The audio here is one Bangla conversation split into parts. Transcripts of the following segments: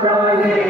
Friday.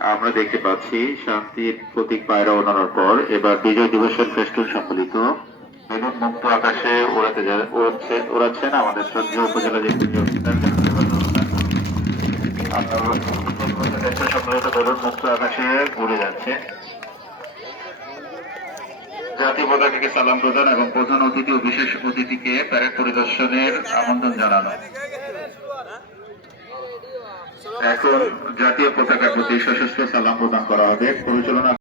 আমরা দেখতে পাচ্ছি, শান্তির প্রতীক পায়রা ওড়ানোর পর এবার বিজয় দিবসের ফেস্টুন সম্মিলিত বেলুন মুক্ত আকাশে ওড়াতে যা- ওড়াচ্ছে ওড়াচ্ছেন আমাদের শ্রদ্ধেয় উপজেলা মুক্ত আকাশে যাচ্ছে। জাতীয় পতাকাকে সালাম প্রদান এবং প্রধান অতিথি ও বিশেষ অতিথিকে প্যারেড পরিদর্শনের আমন্ত্রণ জানানো। এখন জাতীয় পতাকার প্রতি সশস্ত্র সালাম প্রদান করা হবে। পরিচালনা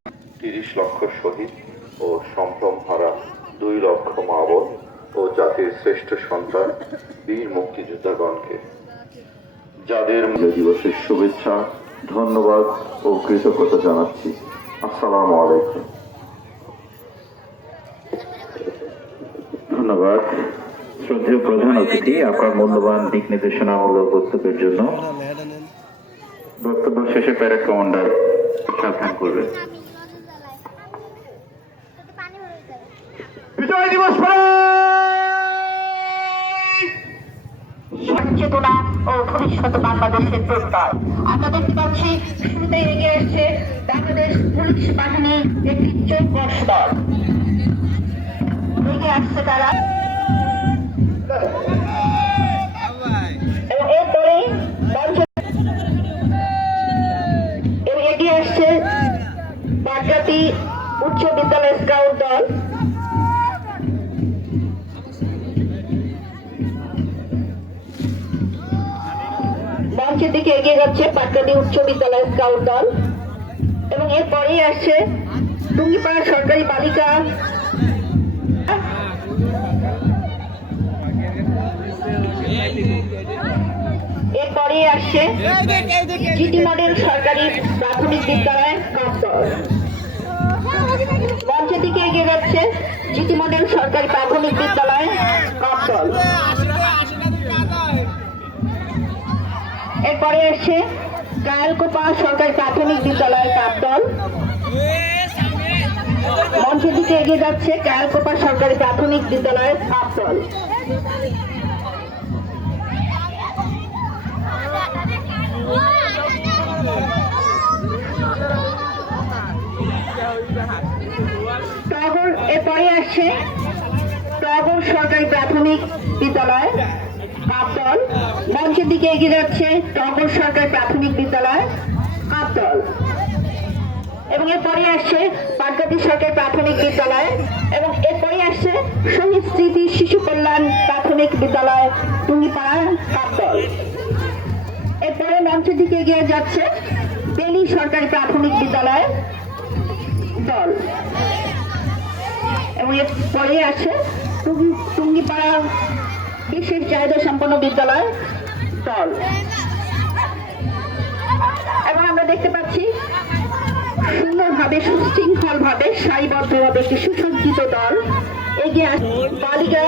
তিরিশ লক্ষ শহীদ ও সম্ভ্রম হারা দুই লক্ষ মা ও জাতির শ্রেষ্ঠ সন্তান বীর মুক্তিযোদ্ধাগণকে। যাদের দিবসের শুভেচ্ছা, ধন্যবাদ ও কৃতজ্ঞতা জানাচ্ছি। আসসালামু আলাইকুম। ধন্যবাদ। শ্রদ্ধেয় প্রধান অতিথি, আপনার মূল্যবান দিক নির্দেশনামূলক বক্তব্যের জন্য বক্তব্য শেষে প্যারেড কমান্ডার সাবধান করবে। বিজয় দিবস সচেতনা ও ভবিষ্যৎ বাংলাদেশের প্রত্যয় আমরা দেখতে পাচ্ছি শুরুতে এগিয়ে এসছে বাংলাদেশ পুলিশ বাহিনী একটি চৌকস দল এগিয়ে আসছে তারা। উচ্চ বিদ্যালয় স্কাউট দল। মঞ্চের দিকে এগিয়ে যাচ্ছে পাটকাটি উচ্চ বিদ্যালয় স্কাউট দল। এবং এরপরেই আসছে টুঙ্গিপাড়া সরকারি বালিকা। এরপরেই আসছে জিটি মডেল সরকারি প্রাথমিক বিদ্যালয় দল। মঞ্চের দিকে এগিয়ে যাচ্ছে জিটি সরকারি প্রাথমিক বিদ্যালয় কাপ এরপরে এসছে কায়ালকোপা সরকারি প্রাথমিক বিদ্যালয়ের কাপদল মঞ্চের দিকে এগিয়ে যাচ্ছে কায়ালকোপা সরকারি প্রাথমিক বিদ্যালয়ের কাপদল টগর এরপরে আসছে টগর সরকারি প্রাথমিক বিদ্যালয় কাপদল মঞ্চের দিকে এগিয়ে যাচ্ছে টগর সরকারি প্রাথমিক বিদ্যালয় কাপদল এবং এরপরে আসছে পাটকাটি সরকারি প্রাথমিক বিদ্যালয় এবং এরপরে আসছে শহীদ স্মৃতি শিশু কল্যাণ প্রাথমিক বিদ্যালয়, টুঙ্গিপাড়া কাপদল এরপরে মঞ্চের দিকে এগিয়ে যাচ্ছে বেলি সরকারি প্রাথমিক বিদ্যালয়, দল। এবং এরপরে আছে টুঙ্গি- টুঙ্গিপাড়া বিশেষ চাহিদা সম্পন্ন বিদ্যালয় দল। এবং আমরা দেখতে পাচ্ছি সুন্দরভাবে সুশৃঙ্খল ভাবে সারিবদ্ধভাবে একটি সুসজ্জিত দল এগিয়ে আসছে বালিকা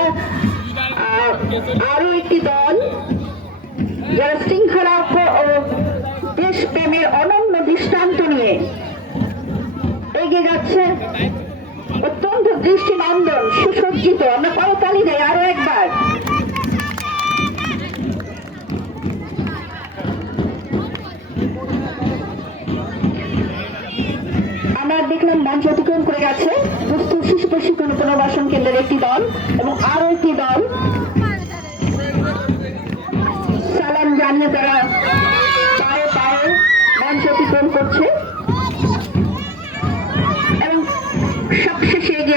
আরও একটি দল যারা শৃঙ্খলা ও- দেশপ্রেমের অনন্য দৃষ্টান্ত নিয়ে এগিয়ে যাচ্ছে অত্যন্ত দৃষ্টিনন্দন, সুসজ্জিত। আমরা করতালি দেয় আরও একবার। আমরা দেখলাম মঞ্চ অতিক্রম করে গেছে। দুস্থ শিশু প্রশিক্ষণ পুনর্বাসন কেন্দ্রের একটি দল এবং আরও একটি দল।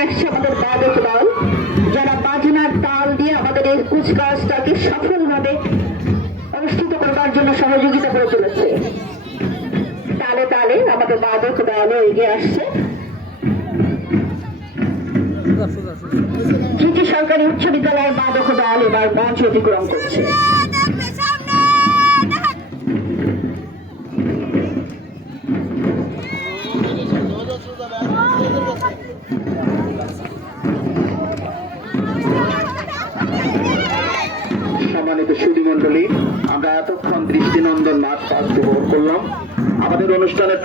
আসছে আমাদের বাদক দল যারা বাজনার তাল দিয়ে আমাদের এই কুচকাজটাকে সফলভাবে অনুষ্ঠিত করবার জন্য সহযোগিতা করে চলেছে। তালে তালে আমাদের বাদক দলও এগিয়ে আসছে। তৃতীয় সরকারি উচ্চ বিদ্যালয়ের বাদক দল এবার মঞ্চ অতিক্রম করছে। সম্মানিত সুধীমণ্ডলী আমরা এতক্ষণ দৃষ্টিনন্দন নাচ পাঠ উপভোগ করলাম। আমাদের অনুষ্ঠানের